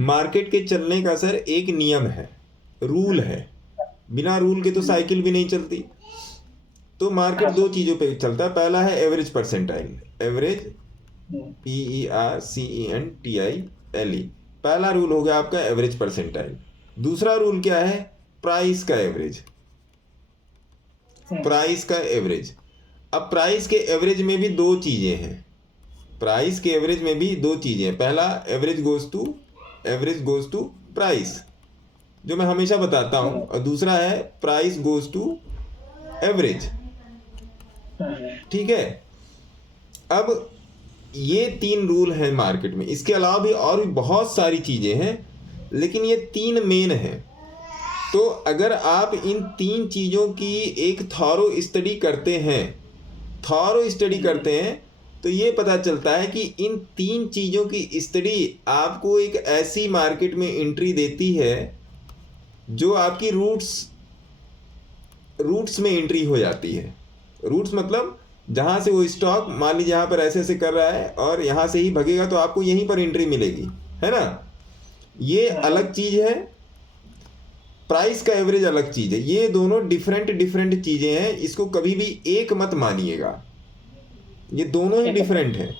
Market के चलने का सर एक नियम है, रूल है। बिना रूल के तो साइकिल भी नहीं चलती। तो मार्केट हाँ दो सर। चीज़ों पे चलता है। पहला है एवरेज परसेंटाइल, एवरेज, हम्म, PERCENTILE। पहला रूल हो गया आपका एवरेज परसेंटाइल। दूसरा रूल क्या है? प्राइस का एवरेज, हम्म, प्राइस का एवरेज। अब प्राइस के एवरेज में भी दो चीज़ें हैं, प्राइस के एवरेज में भी दो चीज़ें हैं। पहला एवरेज गोज टू प्राइस, जो मैं हमेशा बताता हूँ, और दूसरा है प्राइस गोज टू एवरेज। हम्म, ठीक है। अब ये तीन रूल हैं मार्केट में। इसके अलावा भी और भी बहुत सारी चीज़ें हैं, लेकिन ये तीन मेन हैं। तो अगर आप इन तीन चीज़ों की एक थॉरो स्टडी करते हैं, थॉरो स्टडी हम्म, करते हैं, तो ये पता चलता है कि इन तीन चीज़ों की स्टडी आपको एक ऐसी मार्केट में एंट्री देती है जो आपकी रूट्स में एंट्री हो जाती है। रूट्स मतलब जहाँ से वो स्टॉक मान लीजिए यहाँ पर ऐसे ऐसे कर रहा है और यहाँ से ही भगेगा तो आपको यहीं पर एंट्री मिलेगी, है ना। ये अलग चीज़ है, प्राइस का एवरेज अलग चीज़ है। ये दोनों डिफरेंट डिफरेंट चीज़ें हैं, इसको कभी भी एक मत मानिएगा। ये दोनों ही ठीक है सर। डिफरेंट है।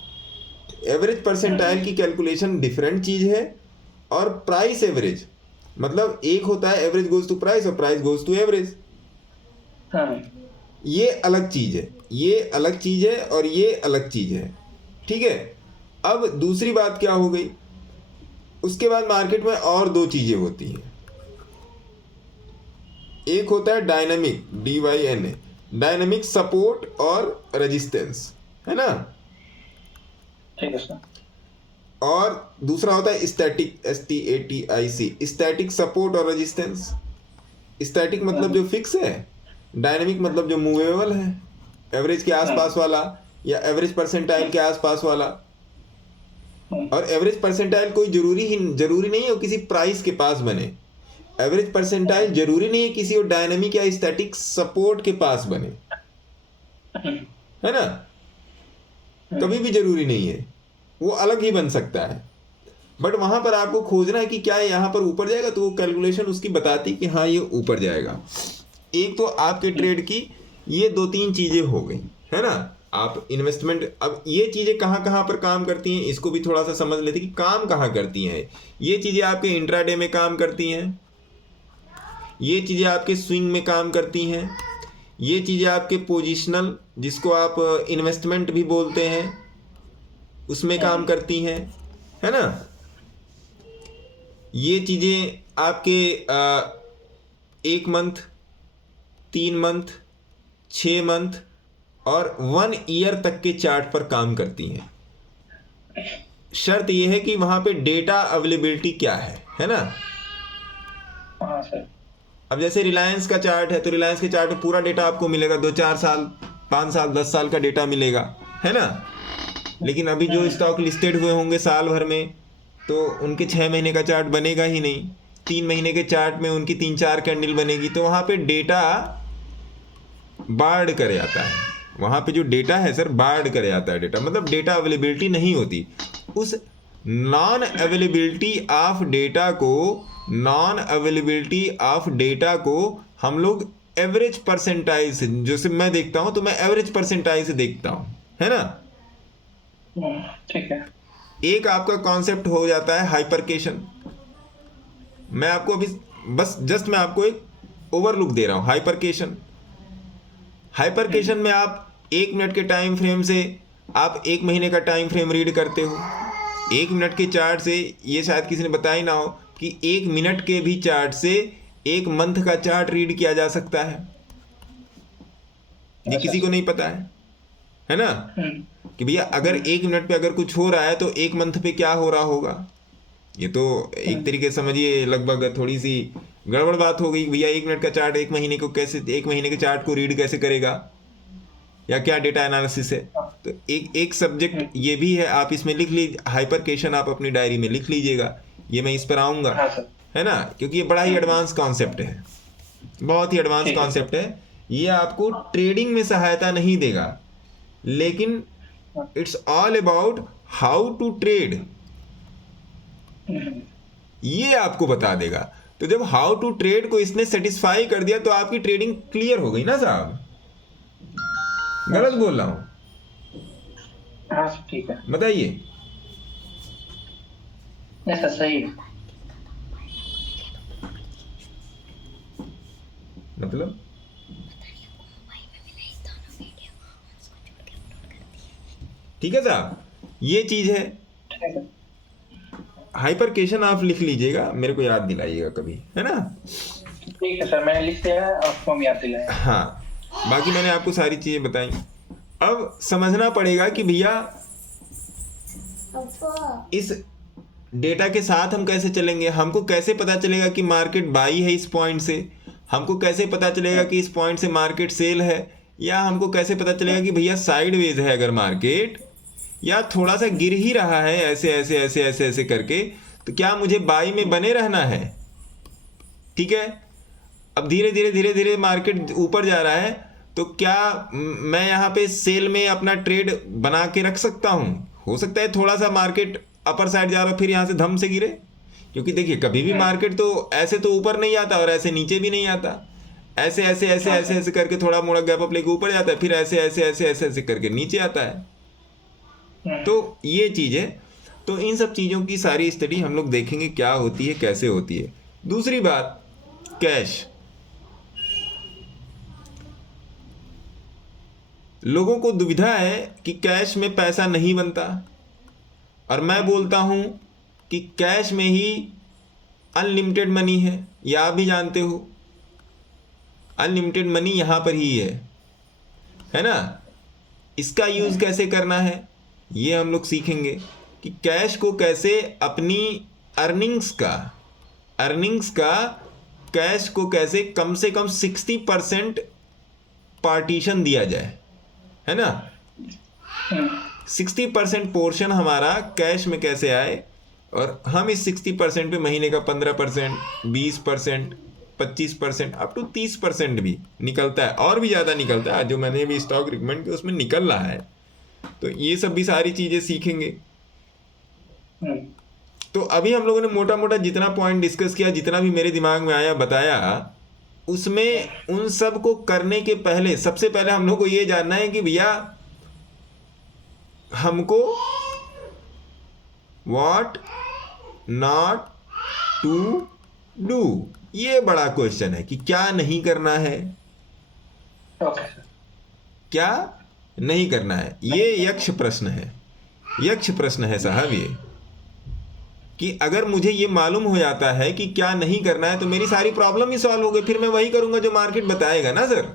एवरेज परसेंटाइल की कैलकुलेशन डिफरेंट चीज़ है, और प्राइस एवरेज मतलब एक होता है एवरेज गोज टू प्राइस और प्राइस गोज टू एवरेज, हाँ ये अलग चीज़ है। ये अलग चीज़ है और ये अलग चीज़ है। ठीक है। अब दूसरी बात क्या हो गई, उसके बाद मार्केट में और दो चीज़ें होती हैं। एक होता है डायनामिक, DYNA, डायनामिक सपोर्ट और रेजिस्टेंस, है ना। ठीक है सर। और दूसरा होता है स्टैटिक, STATIC, स्टैटिक सपोर्ट और रेजिस्टेंस। स्टैटिक मतलब जो फिक्स है, डायनामिक मतलब जो मूवेबल है, एवरेज के आसपास वाला या एवरेज परसेंटाइल के आसपास वाला। और एवरेज परसेंटाइल कोई जरूरी नहीं है वो किसी प्राइस के पास बने। एवरेज परसेंटाइल जरूरी नहीं है किसी और डायनामिक या स्टैटिक सपोर्ट के पास बने, है ना। कभी भी जरूरी नहीं है, वो अलग ही बन सकता है। बट वहां पर आपको खोजना है कि क्या यहाँ पर ऊपर जाएगा, तो वो कैलकुलेशन उसकी बताती कि हाँ ये ऊपर जाएगा। एक तो आपके ट्रेड की ये दो तीन चीज़ें हो गई, है ना। आप इन्वेस्टमेंट, अब ये चीज़ें कहाँ कहाँ पर काम करती हैं इसको भी थोड़ा सा समझ लेते कि काम कहाँ करती हैं। ये चीज़ें आपके इंट्राडे में काम करती हैं, ये चीज़ें आपके स्विंग में काम करती हैं, ये चीज़ें आपके पोजिशनल, जिसको आप इन्वेस्टमेंट भी बोलते हैं, उसमें काम करती हैं, है ना। ये चीज़ें आपके 1 मंथ, 3 मंथ, 6 मंथ और 1 ईयर तक के चार्ट पर काम करती हैं। शर्त यह है कि वहाँ पे डेटा अवेलेबिलिटी क्या है ना। हाँ सर। अब जैसे रिलायंस का चार्ट है, तो रिलायंस के चार्ट में पूरा डेटा आपको मिलेगा, 2-4 साल, 5 साल, 10 साल का डेटा मिलेगा, है ना। लेकिन अभी जो स्टॉक लिस्टेड हुए होंगे साल भर में, तो उनके 6 महीने का चार्ट बनेगा ही नहीं। 3 महीने के चार्ट में उनकी 3-4 कैंडल बनेगी, तो वहाँ पे डेटा बार्ड करे आता है। वहाँ पे जो डेटा है सर, बार्ड करे आता है डेटा, मतलब डेटा अवेलेबिलिटी नहीं होती। उस नॉन अवेलेबिलिटी ऑफ डेटा को, नॉन अवेलेबिलिटी ऑफ डेटा को हम लोग एवरेज परसेंटाइल से, जैसे मैं देखता हूँ तो मैं एवरेज परसेंटाइल से देखता हूँ, है ना। ठीक है। एक आपका कॉन्सेप्ट हो जाता है हाइपरकेशन। मैं आपको अभी बस जस्ट मैं आपको एक ओवरलुक दे रहा हूँ। हाइपरकेशन, हाइपरकेशन में आप 1 मिनट के टाइम फ्रेम से आप 1 महीने का टाइम फ्रेम रीड करते हो। 1 मिनट के चार्ट से, ये शायद किसी ने बताया ही ना हो कि 1 मिनट के भी चार्ट से 1 मंथ का चार्ट रीड किया जा सकता है। ये अच्छा किसी को सर। नहीं पता है ना। कि भैया अगर 1 मिनट पे अगर कुछ हो रहा है तो 1 मंथ पे क्या हो रहा होगा। ये तो एक तरीके से समझिए लगभग थोड़ी सी गड़बड़ बात हो गई। भैया 1 मिनट का चार्ट 1 महीने को कैसे, 1 महीने के चार्ट को रीड कैसे करेगा, या क्या डेटा एनालिसिस है। तो एक एक सब्जेक्ट ये भी है, आप इसमें लिख लीजिए। हाइपरकेशन आप अपनी डायरी में लिख लीजिएगा, ये मैं इस पर आऊँगा, हाँ सर। है ना। क्योंकि ये बड़ा ही एडवांस कॉन्सेप्ट है, बहुत ही एडवांस ठीक है सर। कॉन्सेप्ट है। ये आपको ट्रेडिंग में सहायता नहीं देगा, लेकिन it's all about how to trade. ये आपको बता देगा। तो जब हाउ टू ट्रेड को इसने सेटिस्फाई कर दिया तो आपकी ट्रेडिंग क्लियर हो गई ना साहब। गलत बोल रहा हूं? हाँ सर ठीक है। बताइए। नहीं सर सही है। मतलब ठीक है साहब, ये चीज है। ठीक है। हाइपरकेशन आप लिख लीजिएगा, मेरे को याद दिलाइएगा कभी, है ना। ठीक है सर, मैंने लिख दिया है, आपको हम याद दिलाएंगे। हाँ, बाकी मैंने आपको सारी चीजें बताई। अब समझना पड़ेगा कि भैया इस डेटा के साथ हम कैसे चलेंगे। हमको कैसे पता चलेगा कि मार्केट बाई है इस पॉइंट से, हमको कैसे पता चलेगा कि इस पॉइंट से मार्केट सेल है, या हमको कैसे पता चलेगा कि भैया साइडवेज है अगर मार्केट, या थोड़ा सा गिर ही रहा है ऐसे ऐसे ऐसे ऐसे ऐसे करके, तो क्या मुझे बाई में बने रहना है। ठीक है, अब धीरे धीरे धीरे धीरे मार्केट ऊपर जा रहा है, तो क्या मैं यहाँ पे सेल में अपना ट्रेड बना के रख सकता हूँ। हो सकता है थोड़ा सा मार्केट अपर साइड जा रहा हो, फिर यहाँ से धम से गिरे, क्योंकि देखिए कभी भी मार्केट तो ऐसे तो ऊपर नहीं आता और ऐसे नीचे भी नहीं आता, ऐसे ऐसे ऐसे ऐसे ऐसे करके थोड़ा मोड़ा गैप अप लेके ऊपर जाता है, फिर ऐसे ऐसे ऐसे ऐसे ऐसे करके नीचे आता है। तो ये चीज़ है। तो इन सब चीज़ों की सारी स्टडी हम लोग देखेंगे क्या होती है, कैसे होती है। दूसरी बात, कैश। लोगों को दुविधा है कि कैश में पैसा नहीं बनता, और मैं बोलता हूं कि कैश में ही अनलिमिटेड मनी है। ये आप भी जानते हो, अनलिमिटेड मनी यहां पर ही है ना। इसका यूज़ कैसे करना है ये हम लोग सीखेंगे कि कैश को कैसे अपनी अर्निंग्स का कैश को कैसे कम से कम 60% पार्टीशन दिया जाए, है ना। 60% पोर्शन हमारा कैश में कैसे आए, और हम इस 60% पे महीने का 15%, 20%, 25%, अप टू 30% भी निकलता है, और भी ज़्यादा निकलता है। जो मैंने भी स्टॉक रिकमेंड किया उसमें निकल रहा है। तो ये सब भी सारी चीज़ें सीखेंगे। तो अभी हम लोगों ने मोटा मोटा जितना पॉइंट डिस्कस किया, जितना भी मेरे दिमाग में आया बताया, उसमें उन सब को करने के पहले सबसे पहले हम लोग को ये जानना है कि भैया हमको व्हाट नॉट टू डू, ये बड़ा क्वेश्चन है कि क्या नहीं करना है, क्या नहीं करना है। ये यक्ष प्रश्न है, यक्ष प्रश्न है साहब ये, कि अगर मुझे ये मालूम हो जाता है कि क्या नहीं करना है तो मेरी सारी प्रॉब्लम ही सॉल्व हो गई, फिर मैं वही करूंगा जो मार्केट बताएगा ना सर।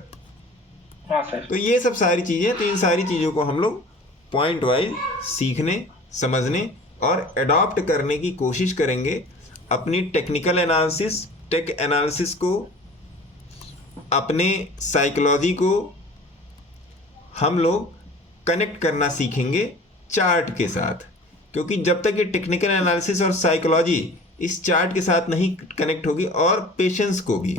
हाँ सर। तो ये सब सारी चीज़ें, तो इन सारी चीज़ों को हम लोग पॉइंट वाइज सीखने, समझने और अडॉप्ट करने की कोशिश करेंगे। अपनी टेक्निकल एनालिसिस, टेक एनालिसिस को, अपने साइकोलॉजी को हम लोग कनेक्ट करना सीखेंगे चार्ट के साथ, क्योंकि जब तक ये टेक्निकल एनालिसिस और साइकोलॉजी इस चार्ट के साथ नहीं कनेक्ट होगी, और पेशेंस को भी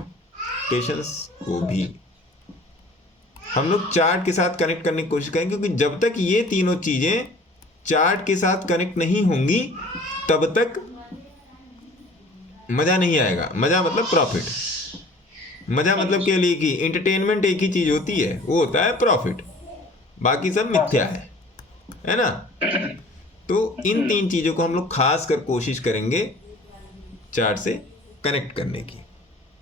हम लोग चार्ट के साथ कनेक्ट करने की कोशिश करेंगे, क्योंकि जब तक ये तीनों चीज़ें चार्ट के साथ कनेक्ट नहीं होंगी तब तक मज़ा नहीं आएगा। मज़ा मतलब प्रॉफिट, मज़ा मतलब के लिए कि एंटरटेनमेंट एक ही चीज़ होती है, वो होता है प्रॉफिट, बाकी सब मिथ्या है ना। तो इन तीन चीज़ों को हम लोग खास कर कोशिश करेंगे चार्ट से कनेक्ट करने की।